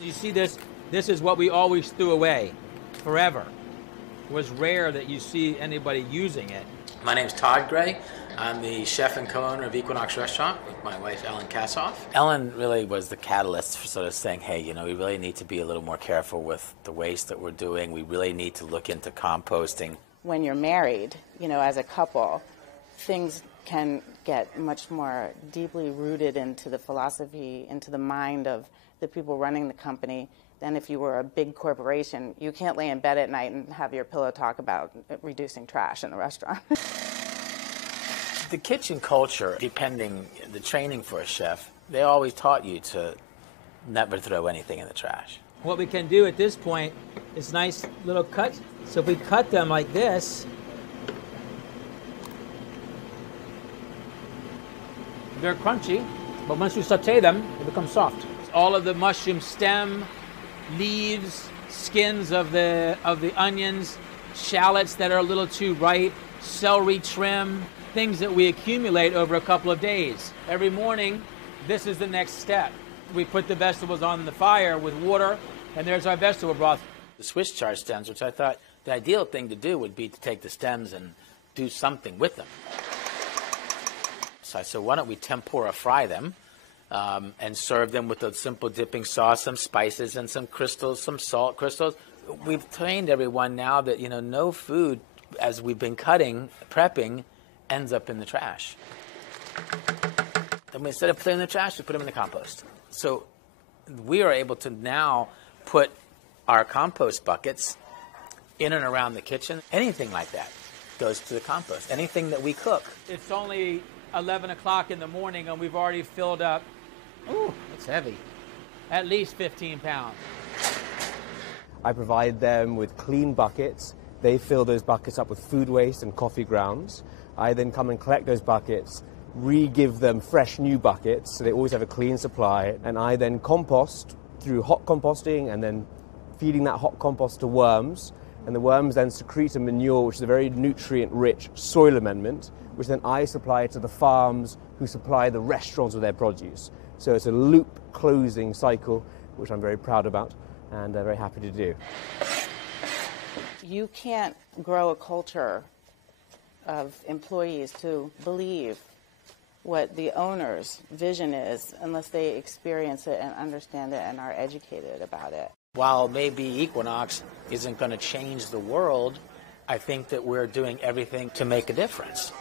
You see this? This is what we always threw away forever. It was rare that you see anybody using it. My name's Todd Gray. I'm the chef and co-owner of Equinox Restaurant with my wife, Ellen Kassoff. Ellen really was the catalyst for sort of saying, hey, you know, we really need to be a little more careful with the waste that we're doing. We really need to look into composting. When you're married, you know, as a couple, things can get much more deeply rooted into the philosophy, into the mind of the people running the company than if you were a big corporation. You can't lay in bed at night and have your pillow talk about reducing trash in the restaurant. The kitchen culture, depending the training for a chef, they always taught you to never throw anything in the trash. What we can do at this point is nice little cuts. So if we cut them like this, they're crunchy, but once you saute them, they become soft. All of the mushroom stem, leaves, skins of the onions, shallots that are a little too ripe, celery trim, things that we accumulate over a couple of days. Every morning, this is the next step. We put the vegetables on the fire with water, and there's our vegetable broth. The Swiss chard stems, which I thought the ideal thing to do would be to take the stems and do something with them. So I said, why don't we tempura fry them and serve them with a simple dipping sauce, some spices, and some crystals, some salt crystals. We've trained everyone now that, you know, no food, as we've been cutting, prepping, ends up in the trash. And instead of putting them in the trash, we put them in the compost. So we are able to now put our compost buckets in and around the kitchen. Anything like that goes to the compost. Anything that we cook. It's only 11 o'clock in the morning and we've already filled up, ooh, it's heavy, at least 15 pounds. I provide them with clean buckets. They fill those buckets up with food waste and coffee grounds. I then come and collect those buckets, re-give them fresh new buckets, so they always have a clean supply, and I then compost through hot composting and then feeding that hot compost to worms, and the worms then secrete a manure, which is a very nutrient-rich soil amendment, which then I supply to the farms who supply the restaurants with their produce. So it's a loop closing cycle, which I'm very proud about and very happy to do. You can't grow a culture of employees to believe what the owner's vision is unless they experience it and understand it and are educated about it. While maybe Equinox isn't going to change the world, I think that we're doing everything to make a difference.